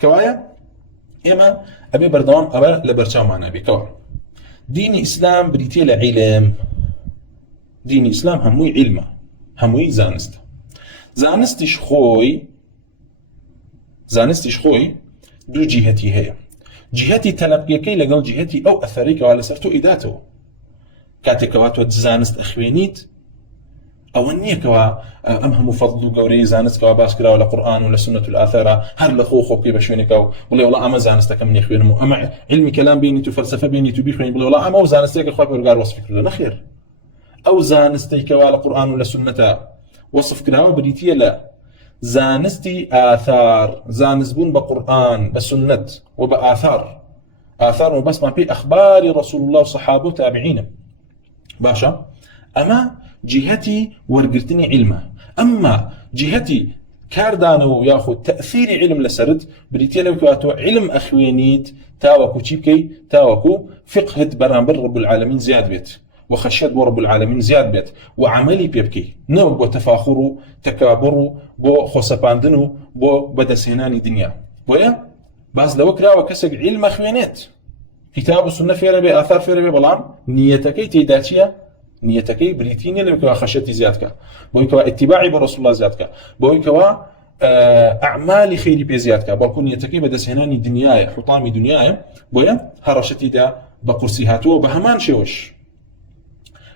كوايا إما أبي بردوام أبا لبرشاو معنا بكوا ديني إسلام بريتي لعلم ديني إسلام هموي علمه هموي زانستش خوي دو جهتي هي جهتي تلقيكي لقل جهتي أو أثريك وعلى سرتو إداته كاتك واتو زانست أخوينيت أو أنيكوا أمهم فضل قوري زانست كوا باسكرا ولا قرآن ولا سنة الآثار هر لخو خوكي بشوينكوا ولا والله أما زانستك من يخوينمو أما علمي كلام بيني فلسفة بيني بيخوين بلا والله أما زانستك أخوي برقار وصفك لا خير أو زانستيك ولا قرآن ولا سنة وصف كراوة بريتية لا زانستي آثار زانسبون بقرآن بسنة وبآثار آثار وبس ما في أخبار رسول الله وصحابه تابعين باشا أما جهتي ورقرتني علمه أما جهتي كاردانو ياخذ تأثير علم لسرد بريتية لو كواتو علم أخوينيت تاوكو تشيبكي تاوكو فقه برامبر رب العالمين زياد بيت وخشيت رب العالمين زياد بيت وعملي بيبكي نو بو تفاخرو تكابرو بو خسباندنو بو بدسيناني دنيا بويا باز لو كراوه كسق علم اخوينات كتاب السنه في ربي اثار في ربي بلام نيتكي تيداتيا نيتكي بريتيني لو خشيتي زيادك بويكوا اتباعي برسول الله زيادك بويكوا اعمال خيري بزيادك بكون نيتكي بدسيناني دنياي حطامي دنياي بويا هرشتي دا بقرسي هاتو بهمان شوش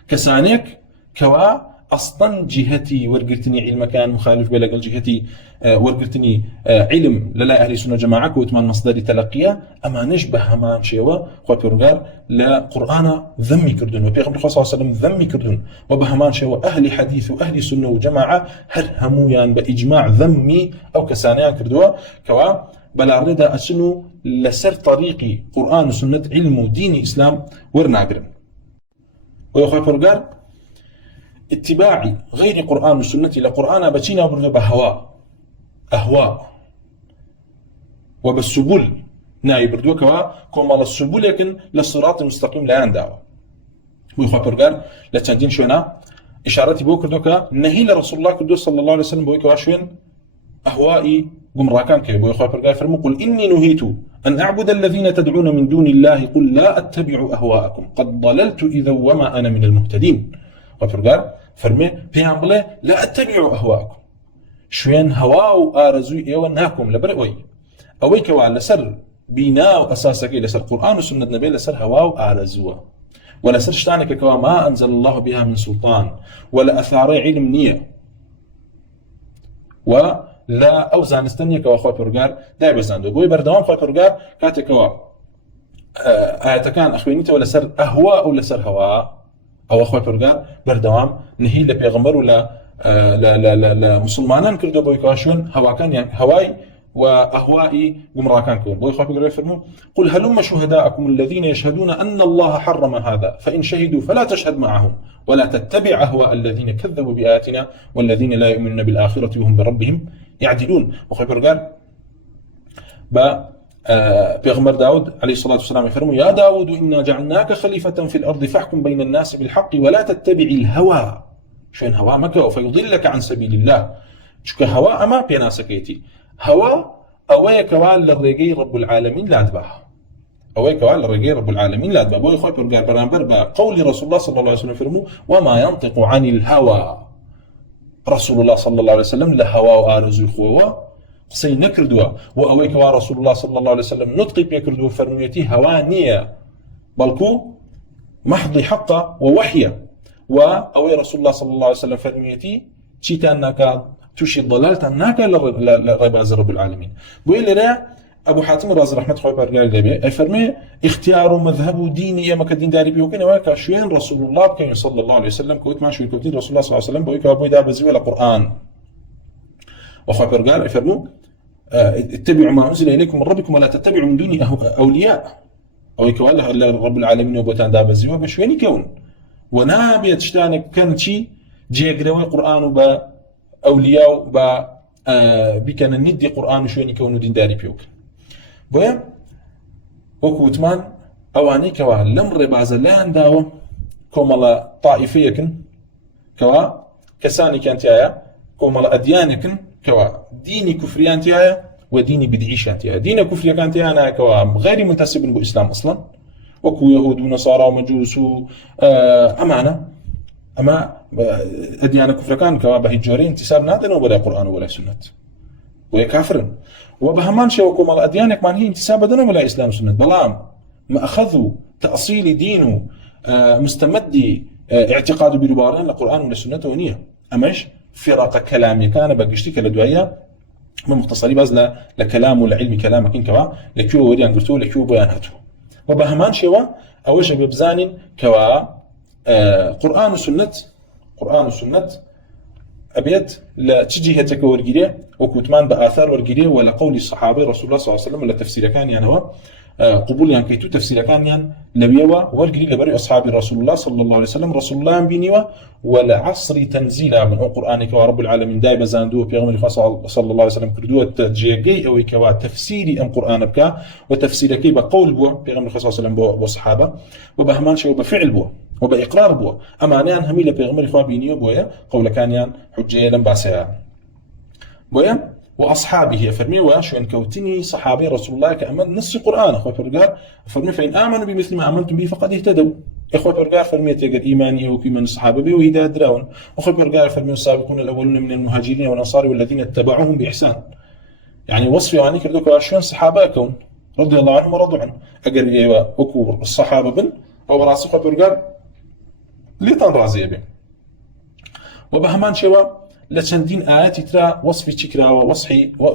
كسانك كوا أصلا جهتي ورقرتني علم كان مخالف بلقل جهتي ورقرتني علم للا أهل سنة جماعة كوتمان مصدري تلقيا أما نشبه همان شيوا خواه بيرغار لقرآن ذمي كردون وبيغمبر صلى الله عليه وسلم ذمي كردون وبهمان شيوا أهل حديث وأهل سنة وجماعة هر همويان بإجماع ذمي أو كسانيان كردوا كوا بلا رضا أسنو لسر طريقي قرآن وسنة علم ودين إسلام ورناقرن ويخوي بيرغار اتباعي غير قرآن والسنة لقرآن بتشينا وبرد أهواء وبالسبل ناي بردوكوا كما السبل لكن للصراط المستقيم لا يندعوا ويخوي برقار لتندين شونا إشارتي بو كردوكا نهي لرسول الله كردو صلى الله عليه وسلم بويكوا شوين أهوائي قمراكان كي بويخوي برقار فرمو قل إني نهيت أن أعبد الذين تدعون من دون الله قل لا أتبع أهواءكم قد ضللت إذا وما أنا من المهتدين وفرقار فرمي بيان بلا لا أتبعوا أهواءكم شوين هواو آرزوي إيوه ناكم لبرئوي أويك وعلى سر بناء أساسك لسر قرآن وسنة نبي لسر هواو آرزوه ولا سر شتانك كوا ما أنزل الله بها من سلطان ولا أثار علم نية ولا أوزان استنيك وأخوة فرقار داي بزاندو بوي بردوان خوة فرقار كاتك آياتكان أخوينيته ولا سر أهواء ولا سر هواء أو أخوة فرقار بردوام نهي لبيغمبر ولا لا مسلمانان كردو بويكاشون هوا كان يعني هواي وأهوائي قمراكان كون بوي أخوة فرقار يفرمون قل هلم شهداءكم الذين يشهدون أن الله حرم هذا فإن شهدوا فلا تشهد معهم ولا تتبع أهواء الذين كذبوا بآياتنا والذين لا يؤمنون بالآخرة وهم بربهم يعدلون أخوة فرقار بيغمبر داود عليه الصلاة والسلام يفرموا يا داود إنا جعلناك خليفة في الأرض فاحكم بين الناس بالحق ولا تتبع الهوى شوين هوا مكة فيضلك عن سبيل الله شك هوا أما بيناسكيتي هوا أويك وعلى الرجي رب العالمين لا أتبعها أويك وعلى الرجي رب العالمين لا أتبعها بوي خوي برجع برامبر بقول رسول الله صلى الله عليه وسلم يفرموا وما ينطق عن الهوى رسول الله صلى الله عليه وسلم لهوا وآرزو الخوة قصي نكردوا وأويك ورسول الله صلى الله عليه وسلم نطقي بيكردوا فرميتي هوانية بلكو محض حقه ووحيه وأوي رسول الله صلى الله عليه وسلم فرميتي تشيتانك تشي ضلالتانك لرباز رب العالمين بويل را أبو حاتم الرازي رحمة الله برقال لبي أي فرمي اختيار مذهب ديني يا مكدين داري بيوكين ويكا شوين رسول الله بكين صلى الله عليه وسلم كويت ما شوين كوتين رسول الله صلى الله عليه وسلم بويكا أبوي دار بزيوة القرآن وأخوة برقال يفرموا اتبعوا ما أنزل إليكم من ربكم ولا تتبعوا من دون أولياء أو يكوال رب العالمين وبوتان دابا زيوة بشويني كون ونابية تشتانك كان شي جيقروا القرآن وبأولياء بكان الندي قرآن شويني كون دين داري بيوك بويا وكوتمان أواني كوا لمر بازلان داوا كومالا طائفية كوا كساني كانت آية كومالا أديانكن كوا ديني كفريان تيايا وديني بدعي شانتها دين كفر كانت أنا كوا غير منتسب بالإسلام أصلا وكو يهود ونصارى ومجوس أمانة أما أديان كفر كان كوا بهجوري انتساب نادن ولا قرآن ولا سنة ويكافرن وبهمان شيء وكم الأديان كمان هي انتساب دون ولا إسلام وسنة بلام ما أخذوا تأصيل دينه مستمد اعتقاد بربارين لقرآن ولا سنة ونية أمش فرق كلامي كان بقشتك لدوايا من مختصري باز لكلام والعلم كلامك إن كوا لكيو وريان قرتو لكيو بياناته وبهمان شيء أوش ببزان كوا قرآن وسنة أبيت لا تجي هتك ورجليه وكتمان بآثار ورجليه ولا قول الصحابة رسول الله صلى الله عليه وسلم ولا تفسير كان يعني هو قبول يعني كيتو تفسير كان يعني لبيوا ورجلي لبري أصحاب رسول الله صلى الله عليه وسلم رسول الله بينيوا ولا عصر تنزيلا من قرآنك ورب العالمين دائما زاندوه في يوم صلى الله عليه وسلم كردوه تجيجي أو كوا تفسيري أم قرآن بك وتفسير كي بقول بوا في يوم صلى الله عليه وسلم وصحابة وبهمان شيء وبفعل بوا وبإقرار بوا أما أنا هميلة في يوم الإخوة بينيوا بويا قول كان يعني حجة لم باسها بويا وأصحابه فرمي وشو إن كوتني صحابي رسول الله كأمن نص قرآن أخوة فرقار فرمي فإن آمنوا بمثل ما آمنتم به فقد اهتدوا إخوة فرقار فرمي تجد إيماني وكي من الصحابة به وهداية دراون أخوة فرقار فرمي السابقون الأولون من المهاجرين والأنصار والذين اتبعوهم بإحسان يعني وصفي وعني كردوك واشون صحابة كون رضي الله عنهم ورضوا عنه أجر إيوا وكور الصحابة بن أو راسي أخوة فرقار ليتان رازية بهم وبهمان شوا لچندین آیاتی ترا وصفی چکرا و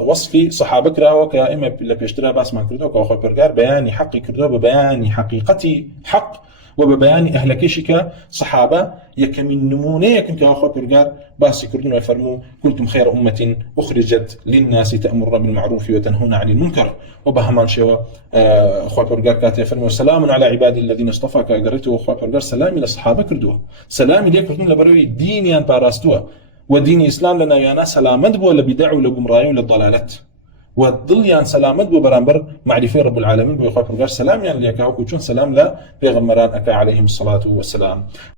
وصفی صحابه کرا و که اما لپیشترا باس ما کردو که آخر پرگار بیانی حقی کردو به بیانی حقیقتی حق و به بیانی اهلکشی که صحابه یک من نمونه یکن که آخر پرگار باسی کردن و فرمو کنتم خیر امة اخرجت للناس تأمر بالمعروف وتنهون عن المنكر وبهمان شوا آخر پرگار كاتي فرمو سلام على عبادي الذين اصطفى كاغريتو آخر پرگار سلامي لصحابه کردو سلامي ليه کردن لبروي دينيان باراستوا ودين الإسلام لنا يانا سلامت بو لبدع ولا بمراي ولا ضلالات والظل يان سلامت بو برانبر معرفة رب العالمين بو يخاف سلام يعني ليك هاكو سلام لا بيغمران أكا عليهم الصلاة والسلام